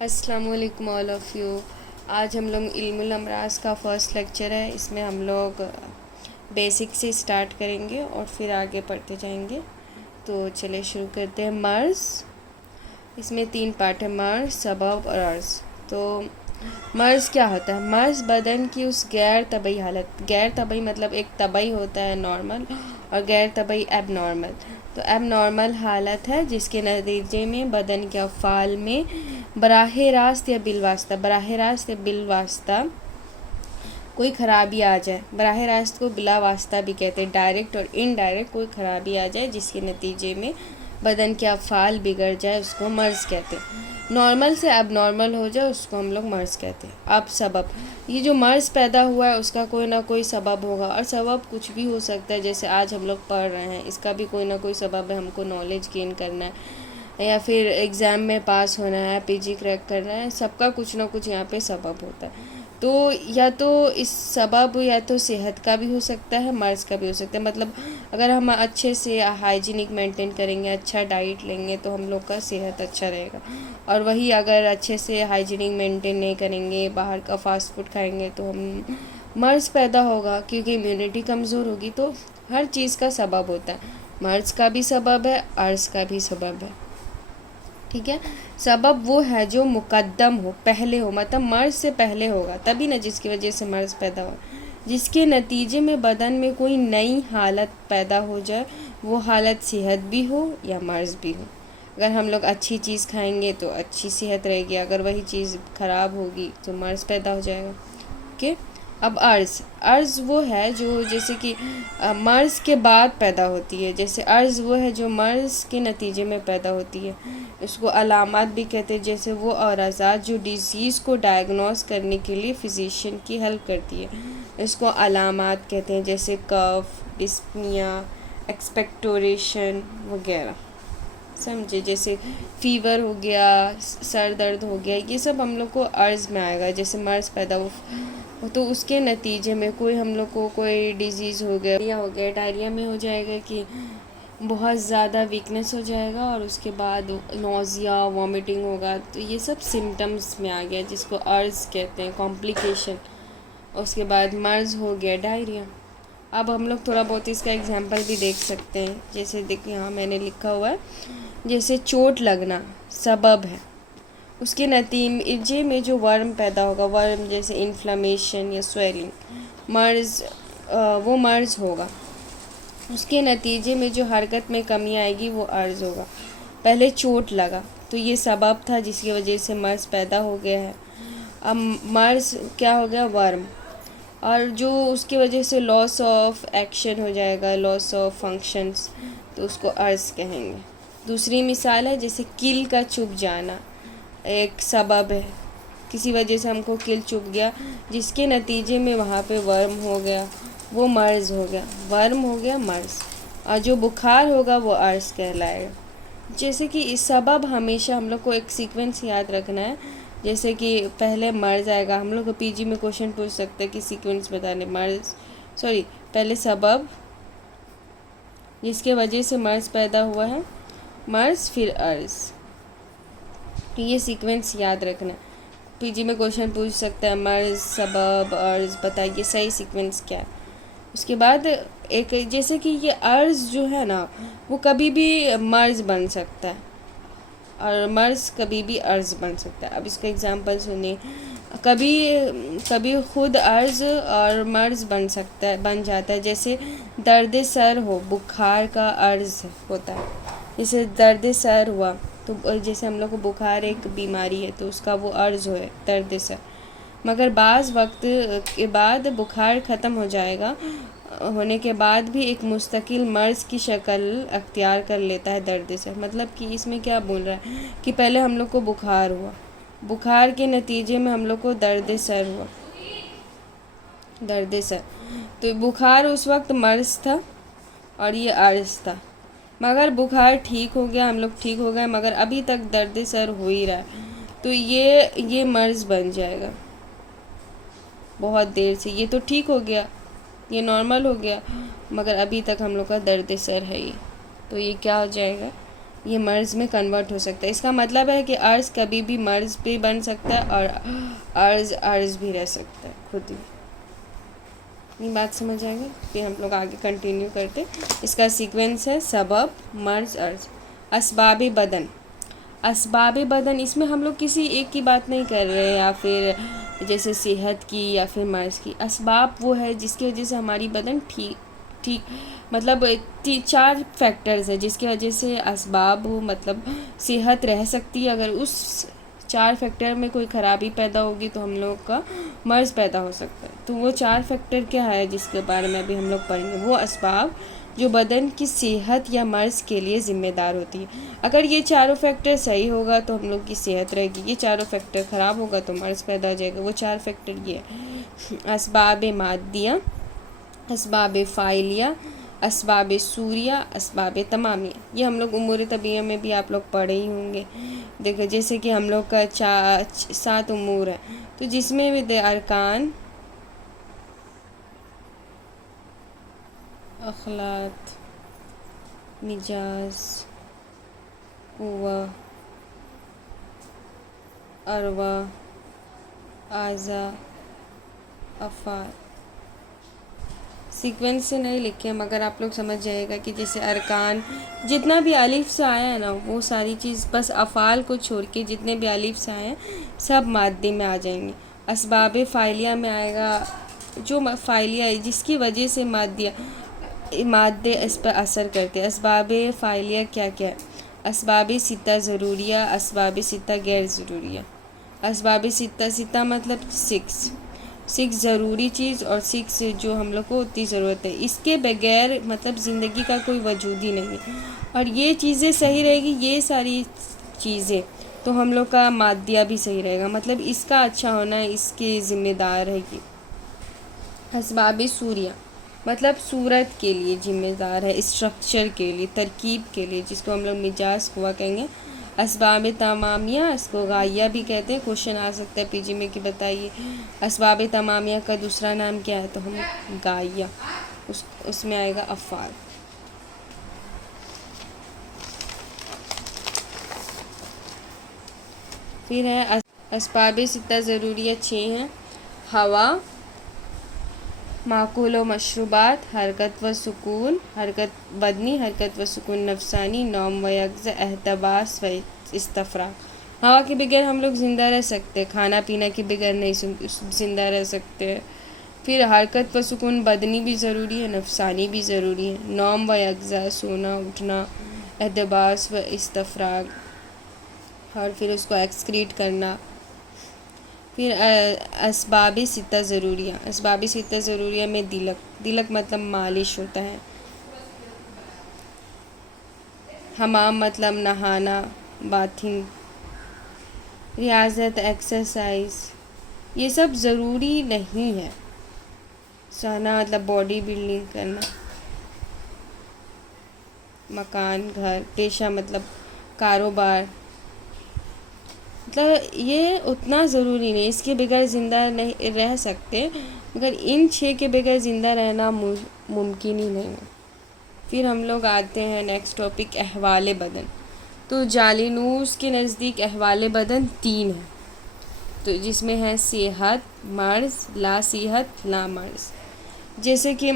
السلام علیکم all of you. آج ہم لوگ علم الامراض کا فرسٹ لیکچر ہے. اس میں ہم لوگ بیسک سے اسٹارٹ کریں گے اور پھر آگے پڑھتے جائیں گے. تو چلے شروع کرتے ہیں. مرض، اس میں 3 پارٹ ہے: مرض، سبب اور عرض. تو مرض کیا ہوتا ہے؟ مرض بدن کی اس غیر طبعی حالت، غیر طبعی مطلب ایک طبعی ہوتا ہے نارمل اور غیر طبعی ایب نارمل. تو ایب نارمل حالت ہے جس کے نتیجے میں بدن کے افعال میں براہ راست یا بالواسطہ کوئی خرابی آ جائے. براہ راست کو بلا واسطہ بھی کہتے ہیں، ڈائریکٹ اور انڈائریکٹ کوئی خرابی آ جائے جس کے نتیجے میں بدن کے افعال بگڑ جائے، اس کو مرض کہتے ہیں. نارمل سے اب نارمل ہو جائے اس کو ہم لوگ مرض کہتے ہیں. اب سبب، یہ جو مرض پیدا ہوا ہے اس کا کوئی نہ کوئی سبب ہوگا، اور سبب کچھ بھی ہو سکتا ہے. جیسے آج ہم لوگ پڑھ رہے ہیں، اس کا بھی کوئی نہ کوئی سبب ہے. ہم کو نالج گین کرنا ہے یا پھر ایگزام میں پاس ہونا ہے، پی جی کریک کرنا ہے. سب کا کچھ نہ کچھ یہاں پہ سبب ہوتا ہے. تو یا تو اس سبب یا تو صحت کا بھی ہو سکتا ہے، مرض کا بھی ہو سکتا ہے. مطلب اگر ہم اچھے سے ہائیجینک مینٹین کریں گے، اچھا ڈائٹ لیں گے تو ہم لوگ کا صحت اچھا رہے گا. اور وہی اگر اچھے سے ہائیجینک مینٹین نہیں کریں گے، باہر کا فاسٹ فوڈ کھائیں گے تو ہم مرض پیدا ہوگا، کیونکہ امیونٹی کمزور ہوگی. تو ہر چیز کا سبب ہوتا ہے. مرض کا بھی سبب ہے، عرض کا بھی سبب ہے. ٹھیک ہے. سبب وہ ہے جو مقدم ہو، پہلے ہو، مطلب مرض سے پہلے ہوگا تبھی نہ، جس کی وجہ سے مرض پیدا ہو، جس کے نتیجے میں بدن میں کوئی نئی حالت پیدا ہو جائے. وہ حالت صحت بھی ہو یا مرض بھی ہو. اگر ہم لوگ اچھی چیز کھائیں گے تو اچھی صحت رہے گی، اگر وہی چیز خراب ہوگی تو مرض پیدا ہو جائے گا. اوکے. اب عرض وہ ہے جو جیسے کہ مرض کے بعد پیدا ہوتی ہے. جیسے عرض وہ ہے جو مرض کے نتیجے میں پیدا ہوتی ہے. اس کو علامات بھی کہتے ہیں. جیسے وہ اعراضات جو ڈیزیز کو ڈائگنوز کرنے کے لیے فزیشین کی ہیلپ کرتی ہے، اس کو علامات کہتے ہیں. جیسے کف، ڈسپنیا، ایکسپیکٹوریشن وغیرہ. سمجھے؟ جیسے فیور ہو گیا، سر درد ہو گیا، یہ سب ہم لوگ کو عرض میں آئے گا. جیسے مرض پیدا ہو تو اس کے نتیجے میں کوئی ہم لوگ کو کوئی ڈیزیز ہو گیا، ڈائریا میں ہو جائے گا کہ بہت زیادہ ویکنس ہو جائے گا، اور اس کے بعد نوزیا، وامٹنگ ہوگا. تو یہ سب سمٹمز میں آ گیا جس کو عرض کہتے ہیں، کمپلیکیشن. اس کے بعد مرض ہو گیا ڈائریا. اب ہم لوگ تھوڑا بہت اس کا ایگزامپل بھی دیکھ سکتے ہیں. جیسے دیکھو یہاں میں نے لکھا ہوا ہے، جیسے چوٹ لگنا سبب ہے، اس کے نتیجے میں جو ورم پیدا ہوگا، ورم جیسے انفلامیشن یا سویلنگ، وہ مرض ہوگا. اس کے نتیجے میں جو حرکت میں کمی آئے گی وہ عرض ہوگا. پہلے چوٹ لگا تو یہ سبب تھا جس کی وجہ سے مرض پیدا ہو گیا ہے. اب مرض کیا ہو گیا؟ ورم. اور جو اس کی وجہ سے لاس آف ایکشن ہو جائے گا، لاس آف فنکشنز، تو اس کو عرض کہیں گے. دوسری مثال ہے جیسے کیل کا چبھ جانا، ایک سبب ہے. کسی وجہ سے ہم کو کیل چبھ گیا جس کے نتیجے میں وہاں پہ ورم ہو گیا، وہ مرض ہو گیا. ورم ہو گیا مرض. اور جو بخار ہوگا وہ عرض کہلائے گا. جیسے کہ اس سبب ہمیشہ ہم لوگ کو ایک سیکوینس یاد رکھنا ہے. جیسے کہ پہلے مرض آئے گا، ہم لوگ کو پی جی میں کوشچن پوچھ سکتے ہیں کہ سیکوینس بتانے. پہلے سبب جس کے وجہ سے مرض پیدا ہوا ہے، مرض پھر عرض. یہ سیکوینس یاد رکھنا. پی جی میں کوشچن پوچھ سکتا ہے مرض، سبب، عرض، بتائیے صحیح سیکوینس کیا ہے. اس کے بعد ایک جیسے کہ یہ عرض جو ہے نا وہ کبھی بھی مرض بن سکتا ہے، اور مرض کبھی بھی عرض بن سکتا ہے. اب اس کا ایگزامپل سنیے. کبھی خود عرض اور مرض بن جاتا ہے. جیسے درد سر ہو، بخار کا عرض ہوتا ہے. جیسے درد سر ہوا تو جیسے ہم لوگ کو بخار ایک بیماری ہے تو اس کا وہ عرض ہے درد سر. مگر بعض وقت کے بعد بخار ختم ہو جائے گا، ہونے کے بعد بھی ایک مستقل مرض کی شکل اختیار کر لیتا ہے درد سر. مطلب کہ اس میں کیا بول رہا ہے کہ پہلے ہم لوگ کو بخار ہوا، بخار کے نتیجے میں ہم لوگ کو درد سر ہوا. درد سر تو بخار اس وقت مرض تھا اور یہ عرض تھا. مگر بخار ٹھیک ہو گیا، ہم لوگ ٹھیک ہو گئے، مگر ابھی تک درد سر ہو ہی رہا ہے تو یہ مرض بن جائے گا. بہت دیر سے یہ تو ٹھیک ہو گیا، یہ نارمل ہو گیا، مگر ابھی تک ہم لوگ کا درد سر ہے ہی، تو یہ کیا ہو جائے گا؟ یہ مرض میں کنورٹ ہو سکتا ہے۔ اس کا مطلب ہے کہ عرض کبھی بھی مرض بھی بن سکتا ہے اور عرض بھی رہ سکتا ہے خود ہی۔ یہ بات سمجھ آئے گی؟ پھر ہم لوگ آگے کنٹینیو کرتے۔ اس کا سیکوینس ہے سبب، مرض، عرض۔ اسباب بدن۔ اسباب بدن، اس میں ہم لوگ کسی ایک کی بات نہیں کر رہے یا پھر جیسے صحت کی یا پھر مرض کی۔ اسباب وہ ہے جس کی وجہ سے ہماری بدن ٹھیک مطلب 4 فیکٹرز ہے جس کی وجہ سے اسباب مطلب صحت رہ سکتی ہے۔ اگر اس 4 فیکٹر میں کوئی خرابی پیدا ہوگی تو ہم لوگ کا مرض پیدا ہو سکتا ہے۔ تو وہ 4 فیکٹر کیا ہے جس کے بارے میں ابھی ہم لوگ پڑھیں گے؟ وہ اسباب جو بدن کی صحت یا مرض کے لیے ذمہ دار ہوتی ہے۔ اگر یہ 4 فیکٹر صحیح ہوگا تو ہم لوگ کی صحت رہے گی، یہ 4 فیکٹر خراب ہوگا تو مرض پیدا ہو جائے گا۔ وہ 4 فیکٹر یہ ہے: اسباب مادیہ، اسباب فاعلیہ، اسباب سوریہ، اسباب تمامیہ۔ یہ ہم لوگ امور طبیعہ میں بھی آپ لوگ پڑھے ہی ہوں گے۔ دیکھو جیسے کہ ہم لوگ کا 7 امور ہے، تو جس میں بھی ارکان، اخلاق، مجاز، قوہ، ارواح، اعضاء، افعال۔ سیکوینس سے نہیں لکھے مگر آپ لوگ سمجھ جائے گا کہ جیسے ارکان جتنا بھی الف سے آیا ہے نا وہ ساری چیز، بس افعال کو چھوڑ کے جتنے بھی الف سے آئے ہیں سب مادے میں آ جائیں گے۔ اسباب فاعلیہ میں آئے گا جو فاعلیہ ہے جس کی وجہ سے مادے اس پر اثر کرتے ہیں۔ اسباب فاعلیہ کیا کیا ہے؟ اسباب 6 ضروریہ، اسباب 6 غیر ضروریہ۔ اسباب 6 مطلب 6 ضروری چیز اور 6 جو ہم لوگ کو اتنی ضرورت ہے، اس کے بغیر مطلب زندگی کا کوئی وجود ہی نہیں ہے۔ اور یہ چیزیں صحیح رہے گی، یہ ساری چیزیں، تو ہم لوگ کا مادیہ بھی صحیح رہے گا، مطلب اس کا اچھا ہونا اس کی ذمہ دار رہے گی۔ اسباب سوریہ مطلب صورت کے لیے ذمہ دار ہے، اسٹرکچر کے لیے، ترکیب کے لیے، جس کو ہم لوگ مجاز قوہ کہیں گے۔ اسباب تمامیہ، اس کو غائیہ بھی کہتے ہیں، کوشچن آ سکتا ہے پی جی میں کہ بتائیے اسباب تمامیہ کا دوسرا نام کیا ہے، تو ہم غائیہ، اس میں آئے گا افعال۔ پھر ہے اسباب 6 ضروریہ 6 ہیں: ہوا، معقول و مشروبات، حرکت و سکون، حرکت بدنی، حرکت و سکون نفسانی، نوم و یقظہ، احتباس و استفراغ۔ ہوا کے بغیر ہم لوگ زندہ رہ سکتے، کھانا پینا کے بغیر نہیں زندہ رہ سکتے۔ پھر حرکت و سکون بدنی بھی ضروری ہے، نفسانی بھی ضروری ہے۔ نوم و یقظہ سونا اٹھنا، احتباس و استفراغ، اور پھر اس کو ایکسکریٹ کرنا۔ پھر اسباب 6 ضروریہ، اسباب 6 ضروریہ میں دلک مطلب مالش ہوتا ہے، حمام مطلب نہانا، باتھنگ، ریاضت ایکسرسائز، یہ سب ضروری نہیں ہے۔ سہنا مطلب باڈی بلڈنگ کرنا، مکان، گھر، پیشہ مطلب کاروبار، مطلب یہ اتنا ضروری نہیں، اس کے بغیر زندہ نہیں رہ سکتے، مگر ان 6 کے بغیر زندہ رہنا ممکن ہی نہیں ہے۔ پھر ہم لوگ آتے ہیں نیکسٹ ٹاپک، احوال بدن۔ تو جالینوس کے نزدیک احوال بدن 3 ہیں، تو جس میں ہے صحت، مرض، لا صحت، لا مرض۔ جیسے کہ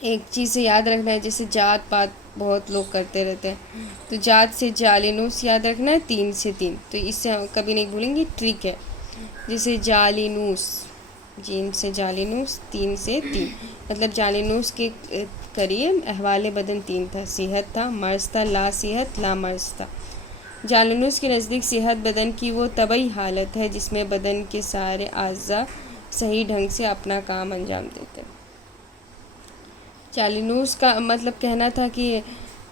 ایک چیز سے یاد رکھنا ہے، جیسے جات پات بہت لوگ کرتے رہتے ہیں، تو جات سے جالینوس یاد رکھنا ہے، 3 سے 3، تو اس سے ہم کبھی نہیں بھولیں گے، ٹرک ہے۔ جیسے جالینوس، جین سے جالینوس، 3 سے 3، مطلب جالینوس کے قریب احوال بدن 3 تھا، صحت تھا، مرض تھا، لا صحت، لا مرض تھا۔ جالینوس کے نزدیک صحت بدن کی وہ طبعی حالت ہے جس میں بدن کے سارے اعضاء صحیح ڈھنگ سے اپنا کام انجام دیتے ہیں۔ جالینوس کا مطلب کہنا تھا کہ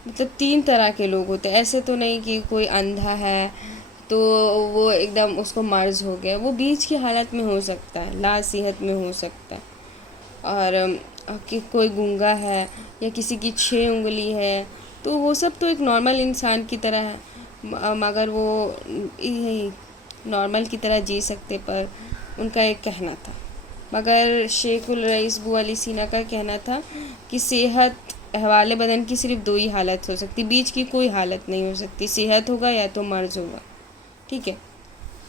مطلب 3 طرح کے لوگ ہوتے ہیں، ایسے تو نہیں کہ کوئی اندھا ہے تو وہ ایک دم اس کو مرض ہو گیا، وہ بیچ کی حالت میں ہو سکتا ہے، لا صحت میں ہو سکتا ہے، اور کہ کوئی گونگا ہے یا کسی کی 6 انگلی ہے، تو وہ سب تو ایک نارمل انسان کی طرح ہے، مگر وہ نارمل کی طرح جی سکتے، پر ان کا ایک کہنا تھا۔ مگر شیخ الرئیس ابو علی سینا کا کہنا تھا کہ صحت احوال بدن کی صرف 2 ہی حالت ہو سکتی، بیچ کی کوئی حالت نہیں ہو سکتی، صحت ہوگا یا تو مرض ہوگا، ٹھیک ہے۔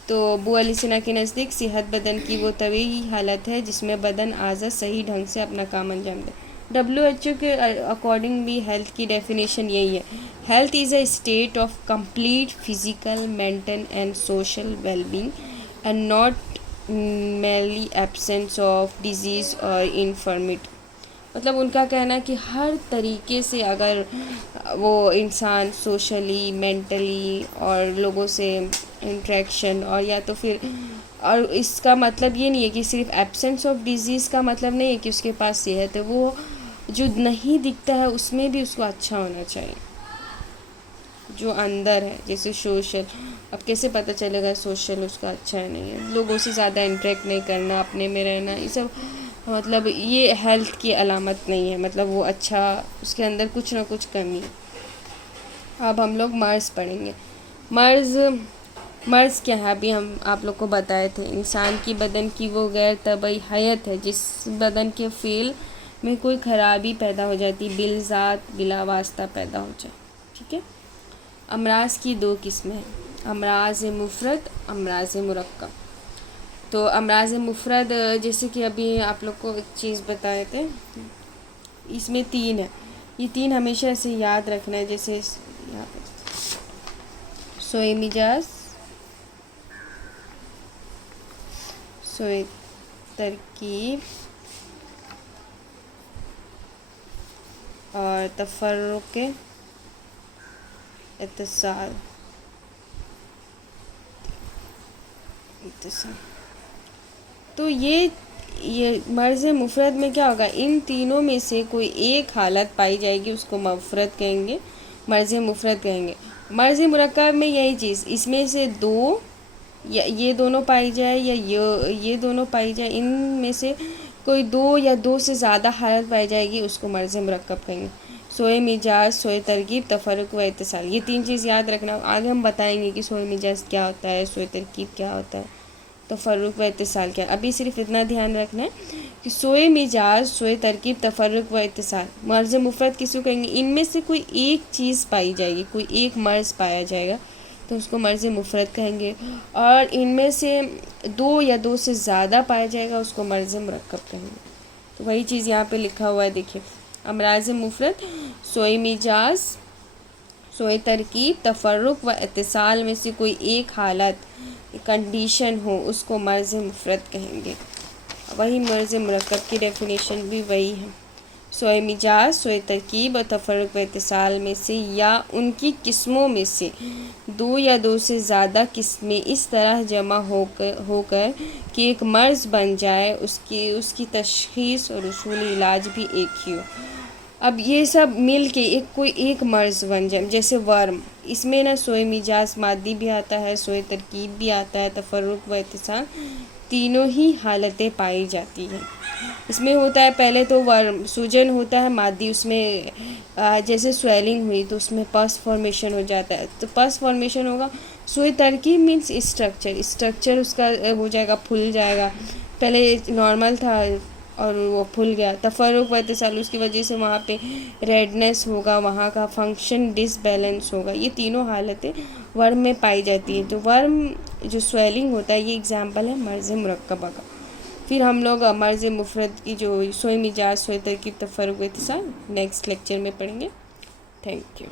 تو ابو علی سینا کے نزدیک صحت بدن کی وہ طبیعی حالت ہے جس میں بدن اعضاء صحیح ڈھنگ سے اپنا کام انجام دے۔ WHO کے اکارڈنگ بھی ہیلتھ کی ڈیفینیشن یہی ہے: health is a state of complete physical, mental and social well being and not merely absence of disease اور انفرمٹی۔ مطلب ان کا کہنا ہے کہ ہر طریقے سے اگر وہ انسان سوشلی، مینٹلی اور لوگوں سے انٹریکشن، اور یا تو پھر، اور اس کا مطلب یہ نہیں ہے کہ صرف ایبسینس آف ڈیزیز کا مطلب نہیں ہے کہ اس کے پاس صحت ہے، وہ جو نہیں دکھتا ہے اس میں بھی اس کو اچھا ہونا چاہیے، جو اندر ہے، جیسے سوشل۔ اب کیسے پتہ چلے گا سوشل اس کا اچھا ہے نہیں ہے؟ لوگوں سے زیادہ انٹریکٹ نہیں کرنا، اپنے میں رہنا، یہ سب مطلب یہ ہیلتھ کی علامت نہیں ہے، مطلب وہ اچھا، اس کے اندر کچھ نہ کچھ کمی ہے۔ اب ہم لوگ مرض پڑھیں گے۔ مرض کیا ہے؟ ابھی ہم آپ لوگ کو بتائے تھے، انسان کی بدن کی وہ غیر طبعی حیت ہے جس بدن کے فعل میں کوئی خرابی پیدا ہو جاتی، بالذات بلا واسطہ پیدا ہو جائے، ٹھیک ہے۔ امراض کی 2 قسمیں ہیں: امراض مفرد، امراض مرکب۔ تو امراض مفرد، جیسے کہ ابھی آپ لوگ کو ایک چیز بتائے تھے، اس میں 3 ہے، یہ 3 ہمیشہ سے یاد رکھنا ہے، جیسے یہاں پہ سوئے مزاج، سوئے ترکیب اور تفرق اتصال۔ تو یہ مرض مفرد میں کیا ہوگا؟ ان تینوں میں سے کوئی ایک حالت پائی جائے گی، اس کو مفرد کہیں گے، مرض مفرد کہیں گے۔ مرض مرکب میں یہی چیز، اس میں سے 2 یا یہ دونوں پائی جائے یا یہ دونوں پائی جائے، ان میں سے کوئی 2 یا 2 سے زیادہ حالت پائی جائے گی، اس کو مرض مرکب کہیں گے۔ سوئے مزاج، سوئے ترکیب، تفرق و اتصال، یہ 3 چیز یاد رکھنا۔ آگے ہم بتائیں گے کہ سوئے مزاج کیا ہوتا ہے، سوئے ترکیب کیا ہوتا ہے، تفرق و اتصال کیا۔ ابھی صرف اتنا دھیان رکھنا ہے کہ سوئے مزاج، سوئے ترکیب، تفرق و اتصال مرض مفرد کسی کو کہیں گے؟ ان میں سے کوئی ایک چیز پائی جائے گی، کوئی ایک مرض پایا جائے گا تو اس کو مرض مفرد کہیں گے، اور ان میں سے 2 یا 2 سے زیادہ پایا جائے گا، اس کو مرض مرکب کہیں گے۔ تو وہی چیز یہاں پہ لکھا ہوا ہے، دیکھیں، امراض مفرد: سوئے مزاج، سوئے ترکیب، تفرق و اتصال میں سے کوئی ایک حالت، کنڈیشن ہو، اس کو مرض مفرد کہیں گے۔ وہی مرض مرکب کی ڈیفینیشن بھی وہی ہے: سوئے مزاج، سوئے ترکیب اور تفرق و اتصال میں سے یا ان کی قسموں میں سے 2 یا 2 سے زیادہ قسمیں اس طرح جمع ہو کر کہ ایک مرض بن جائے، اس کی تشخیص اور اصول علاج بھی ایک ہی ہو۔ اب یہ سب مل کے کوئی ایک مرض بن جائے، جیسے ورم، اس میں نا سوئے مزاج مادی بھی آتا ہے، سوئے ترکیب بھی آتا ہے، تفرق و اتصال، تینوں ہی حالتیں پائی جاتی ہیں۔ اس میں ہوتا ہے پہلے تو ورم، سوجن ہوتا ہے مادی، اس میں جیسے سویلنگ ہوئی تو اس میں پس فارمیشن ہو جاتا ہے، تو پس فارمیشن ہوگا۔ سوئے ترکیب مینس اسٹرکچر اس کا ہو جائے گا، پھول جائے گا، پہلے نارمل تھا اور وہ پھول گیا۔ تفرق و اتصال، اس کی وجہ سے وہاں پہ ریڈنس ہوگا، وہاں کا فنکشن ڈس بیلنس ہوگا۔ یہ تینوں حالتیں ورم میں پائی جاتی ہیں۔ تو ورم جو سویلنگ ہوتا ہے، یہ اگزامپل ہے مرض مرکبہ کا۔ پھر ہم لوگ مرض مفرد کی جو سوئے مزاج، سوئے ترکیب، تفرق و اتصال نیکسٹ لیکچر میں پڑھیں گے۔ Thank you.